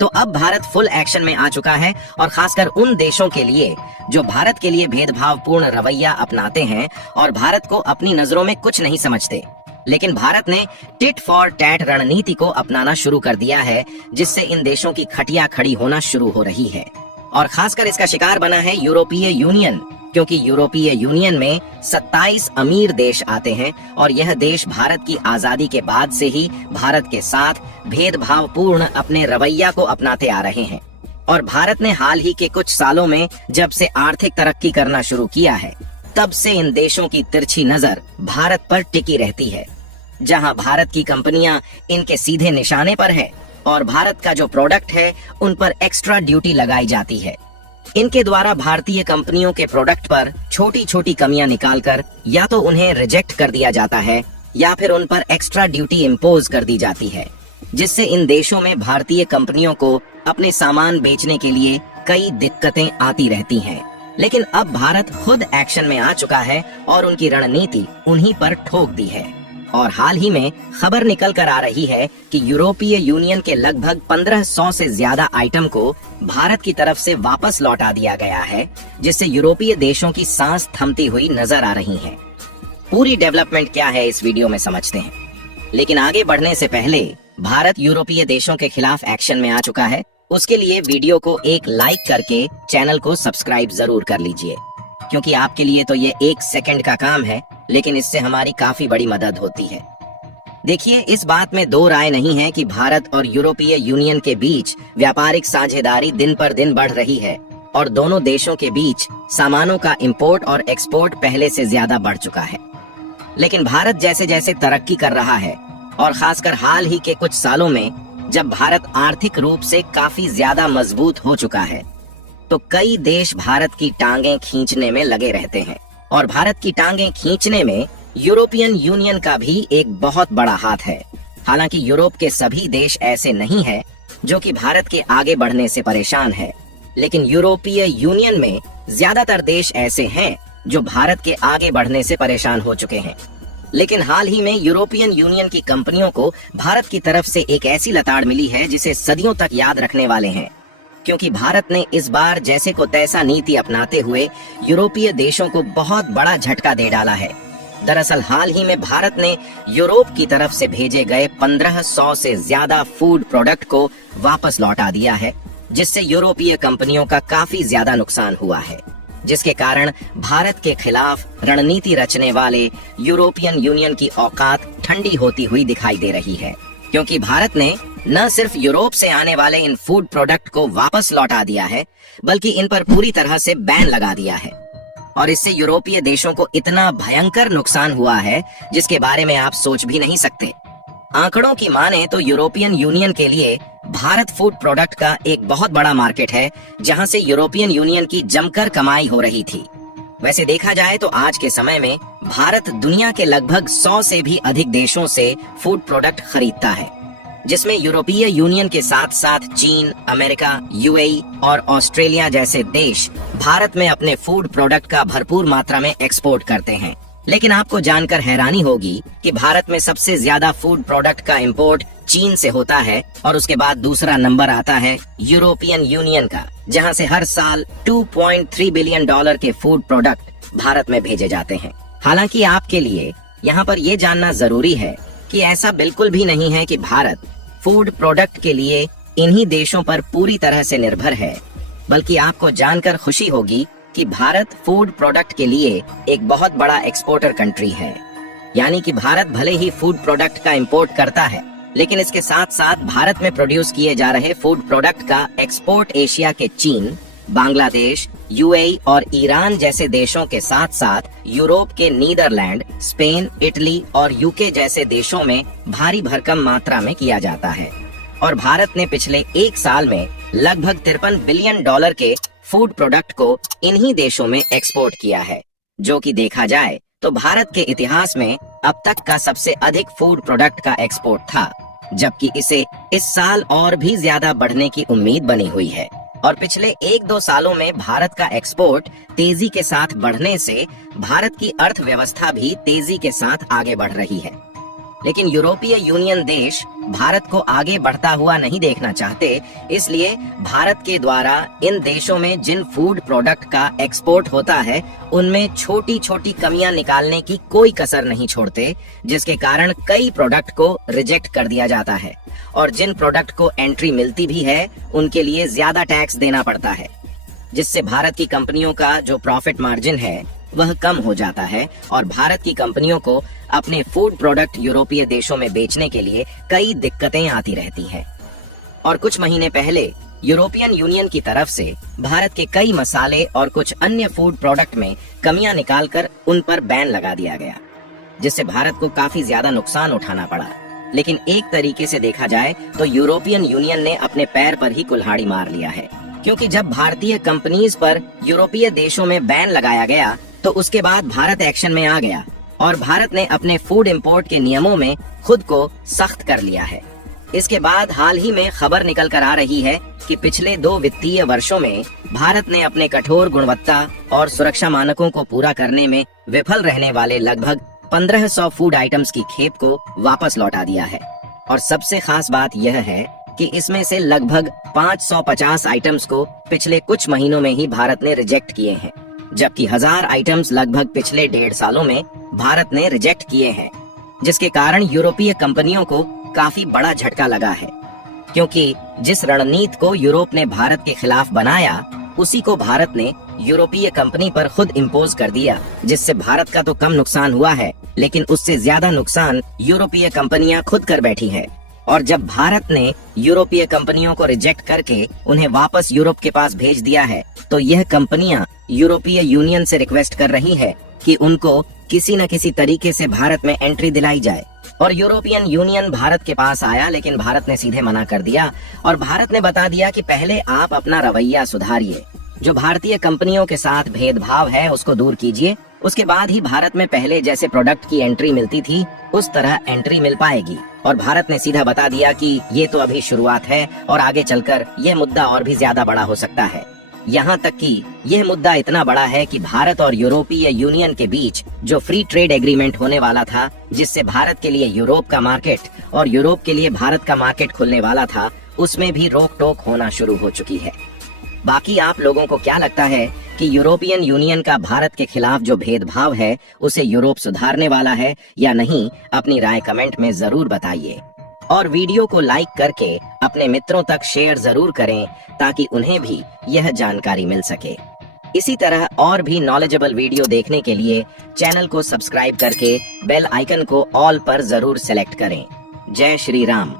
तो अब Bharat full action में आ चुका है और खासकर उन देशों के लिए जो भारत के लिए भेदभावपूर्ण रवैया अपनाते हैं और भारत को अपनी नजरों में कुछ नहीं समझते। लेकिन भारत ने टिट फॉर टैट रणनीति को अपनाना शुरू कर दिया है, जिससे इन देशों की खटिया खड़ी होना शुरू हो रही है। और खासकर इसका शिकार बना है यूरोपीय यूनियन, क्योंकि यूरोपीय यूनियन में 27 अमीर देश आते हैं और यह देश भारत की आजादी के बाद से ही भारत के साथ भेदभावपूर्ण अपने रवैया को अपनाते आ रहे हैं। और भारत ने हाल ही के कुछ सालों में जब से आर्थिक तरक्की करना शुरू किया है, तब से इन देशों की तिरछी नजर भारत पर टिकी रहती है। जहां भारत की कंपनियां इनके सीधे निशाने पर है और भारत का जो प्रोडक्ट है उन पर एक्स्ट्रा ड्यूटी लगाई जाती है। इनके द्वारा भारतीय कंपनियों के प्रोडक्ट पर छोटी छोटी कमियां निकालकर या तो उन्हें रिजेक्ट कर दिया जाता है या फिर उन पर एक्स्ट्रा ड्यूटी इम्पोज कर दी जाती है, जिससे इन देशों में भारतीय कंपनियों को अपने सामान बेचने के लिए कई दिक्कतें आती रहती हैं। लेकिन अब भारत खुद एक्शन में आ चुका है और उनकी रणनीति उन्हीं पर ठोक दी है। और हाल ही में खबर निकल कर आ रही है कि यूरोपीय यूनियन के लगभग 1500 से ज्यादा आइटम को भारत की तरफ से वापस लौटा दिया गया है, जिससे यूरोपीय देशों की सांस थमती हुई नजर आ रही है। पूरी डेवलपमेंट क्या है इस वीडियो में समझते हैं, लेकिन आगे बढ़ने से पहले भारत यूरोपीय देशों के खिलाफ एक्शन में आ चुका है। उसके लिए वीडियो को एक लाइक करके चैनल को सब्सक्राइब जरूर कर लीजिए, क्योंकि आपके लिए तो ये 1 सेकंड का काम है, लेकिन इससे हमारी काफी बड़ी मदद होती है। देखिए, इस बात में दो राय नहीं है कि भारत और यूरोपीय यूनियन के बीच व्यापारिक साझेदारी दिन पर दिन बढ़ रही है और दोनों देशों के बीच सामानों का इंपोर्ट और एक्सपोर्ट पहले से ज्यादा बढ़ चुका है। लेकिन भारत जैसे जैसे तरक्की कर रहा है और खासकर हाल ही के कुछ सालों में जब भारत आर्थिक रूप से काफी ज्यादा मजबूत हो चुका है, तो कई देश भारत की टांगें खींचने में लगे रहते हैं। और भारत की टांगें खींचने में यूरोपियन यूनियन का भी एक बहुत बड़ा हाथ है। हालांकि यूरोप के सभी देश ऐसे नहीं हैं जो कि भारत के आगे बढ़ने से परेशान है, लेकिन यूरोपीय यूनियन में ज्यादातर देश ऐसे हैं जो भारत के आगे बढ़ने से परेशान हो चुके हैं। लेकिन हाल ही में यूरोपियन यूनियन की कंपनियों को भारत की तरफ से एक ऐसी लताड़ मिली है जिसे सदियों तक याद रखने वाले हैं, क्योंकि भारत ने इस बार जैसे को तैसा नीति अपनाते हुए यूरोपीय देशों को बहुत बड़ा झटका दे डाला है। दरअसल हाल ही में भारत ने यूरोप की तरफ से भेजे गए 1500 से ज्यादा फूड प्रोडक्ट को वापस लौटा दिया है, जिससे यूरोपीय कंपनियों का काफी ज्यादा नुकसान हुआ है, जिसके कारण भारत के खिलाफ रणनीति रचने वाले यूरोपियन यूनियन की औकात ठंडी होती हुई दिखाई दे रही है। क्योंकि भारत ने न सिर्फ यूरोप से आने वाले इन फूड प्रोडक्ट को वापस लौटा दिया है, बल्कि इन पर पूरी तरह से बैन लगा दिया है। और इससे यूरोपीय देशों को इतना भयंकर नुकसान हुआ है जिसके बारे में आप सोच भी नहीं सकते। आंकड़ों की माने तो यूरोपियन यूनियन के लिए भारत फूड प्रोडक्ट का एक बहुत बड़ा मार्केट है, जहां से यूरोपियन यूनियन की जमकर कमाई हो रही थी। वैसे देखा जाए तो आज के समय में भारत दुनिया के लगभग 100 से भी अधिक देशों से फूड प्रोडक्ट खरीदता है, जिसमें यूरोपीय यूनियन के साथ साथ चीन, अमेरिका, यूएई और ऑस्ट्रेलिया जैसे देश भारत में अपने फूड प्रोडक्ट का भरपूर मात्रा में एक्सपोर्ट करते हैं। लेकिन आपको जानकर हैरानी होगी कि भारत में सबसे ज्यादा फूड प्रोडक्ट का इंपोर्ट चीन से होता है और उसके बाद दूसरा नंबर आता है यूरोपियन यूनियन का, जहां से हर साल $2.3 बिलियन के फूड प्रोडक्ट भारत में भेजे जाते हैं। हालांकि आपके लिए यहाँ पर ये जानना जरूरी है कि ऐसा बिल्कुल भी नहीं है कि भारत फूड प्रोडक्ट के लिए इन्हीं देशों पर पूरी तरह से निर्भर है, बल्कि आपको जानकर खुशी होगी कि भारत फूड प्रोडक्ट के लिए एक बहुत बड़ा एक्सपोर्टर कंट्री है। यानी कि भारत भले ही फूड प्रोडक्ट का इंपोर्ट करता है, लेकिन इसके साथ साथ भारत में प्रोड्यूस किए जा रहे फूड प्रोडक्ट का एक्सपोर्ट एशिया के चीन, बांग्लादेश, यूएई और ईरान जैसे देशों के साथ साथ यूरोप के नीदरलैंड, स्पेन, इटली और यूके जैसे देशों में भारी भरकम मात्रा में किया जाता है। और भारत ने पिछले 1 साल में लगभग $53 बिलियन के फूड प्रोडक्ट को इन्हीं देशों में एक्सपोर्ट किया है, जो कि देखा जाए तो भारत के इतिहास में अब तक का सबसे अधिक फूड प्रोडक्ट का एक्सपोर्ट था, जबकि इसे इस साल और भी ज्यादा बढ़ने की उम्मीद बनी हुई है। और पिछले 1-2 सालों में भारत का एक्सपोर्ट तेजी के साथ बढ़ने से भारत की अर्थव्यवस्था भी तेजी के साथ आगे बढ़ रही है। लेकिन यूरोपीय यूनियन देश भारत को आगे बढ़ता हुआ नहीं देखना चाहते, इसलिए भारत के द्वारा इन देशों में जिन फूड प्रोडक्ट का एक्सपोर्ट होता है उनमें छोटी छोटी कमियां निकालने की कोई कसर नहीं छोड़ते, जिसके कारण कई प्रोडक्ट को रिजेक्ट कर दिया जाता है और जिन प्रोडक्ट को एंट्री मिलती भी है उनके लिए ज्यादा टैक्स देना पड़ता है, जिससे भारत की कंपनियों का जो प्रॉफिट मार्जिन है वह कम हो जाता है और भारत की कंपनियों को अपने फूड प्रोडक्ट यूरोपीय देशों में बेचने के लिए कई दिक्कतें आती रहती हैं। और कुछ महीने पहले यूरोपियन यूनियन की तरफ से भारत के कई मसाले और कुछ अन्य फूड प्रोडक्ट में कमियां निकालकर उन पर बैन लगा दिया गया, जिससे भारत को काफी ज्यादा नुकसान उठाना पड़ा। लेकिन एक तरीके से देखा जाए तो यूरोपियन यूनियन ने अपने पैर पर ही कुल्हाड़ी मार लिया है, क्योंकि जब भारतीय कंपनीज पर यूरोपीय देशों में बैन लगाया गया तो उसके बाद भारत एक्शन में आ गया और भारत ने अपने फूड इंपोर्ट के नियमों में खुद को सख्त कर लिया है। इसके बाद हाल ही में खबर निकल कर आ रही है कि पिछले 2 वित्तीय वर्षों में भारत ने अपने कठोर गुणवत्ता और सुरक्षा मानकों को पूरा करने में विफल रहने वाले लगभग 1500 फूड आइटम्स की खेप को वापस लौटा दिया है। और सबसे खास बात यह है कि इसमें से लगभग 550 आइटम्स को पिछले कुछ महीनों में ही भारत ने रिजेक्ट किए हैं, जबकि 1000 आइटम्स लगभग पिछले 1.5 सालों में भारत ने रिजेक्ट किए हैं, जिसके कारण यूरोपीय कंपनियों को काफी बड़ा झटका लगा है, क्योंकि जिस रणनीति को यूरोप ने भारत के खिलाफ बनाया उसी को भारत ने यूरोपीय कंपनी पर खुद इम्पोज कर दिया, जिससे भारत का तो कम नुकसान हुआ है लेकिन उससे ज्यादा नुकसान यूरोपीय कंपनियां खुद कर बैठी है। और जब भारत ने यूरोपीय कंपनियों को रिजेक्ट करके उन्हें वापस यूरोप के पास भेज दिया है तो यह कंपनियां यूरोपीय यूनियन से रिक्वेस्ट कर रही है कि उनको किसी न किसी तरीके से भारत में एंट्री दिलाई जाए। और यूरोपियन यूनियन भारत के पास आया, लेकिन भारत ने सीधे मना कर दिया और भारत ने बता दिया कि पहले आप अपना रवैया सुधारिए, जो भारतीय कंपनियों के साथ भेदभाव है उसको दूर कीजिए, उसके बाद ही भारत में पहले जैसे प्रोडक्ट की एंट्री मिलती थी उस तरह एंट्री मिल पाएगी। और भारत ने सीधा बता दिया कि ये तो अभी शुरुआत है और आगे चलकर यह मुद्दा और भी ज्यादा बड़ा हो सकता है। यहाँ तक कि यह मुद्दा इतना बड़ा है कि भारत और यूरोपीय यूनियन के बीच जो फ्री ट्रेड एग्रीमेंट होने वाला था, जिससे भारत के लिए यूरोप का मार्केट और यूरोप के लिए भारत का मार्केट खुलने वाला था, उसमें भी रोक टोक होना शुरू हो चुकी है। बाकी आप लोगों को क्या लगता है कि यूरोपियन यूनियन का भारत के खिलाफ जो भेदभाव है उसे यूरोप सुधारने वाला है या नहीं? अपनी राय कमेंट में जरूर बताइए और वीडियो को लाइक करके अपने मित्रों तक शेयर जरूर करें ताकि उन्हें भी यह जानकारी मिल सके। इसी तरह और भी नॉलेजेबल वीडियो देखने के लिए चैनल को सब्सक्राइब करके बेल आइकन को ऑल पर जरूर सेलेक्ट करें। जय श्री राम।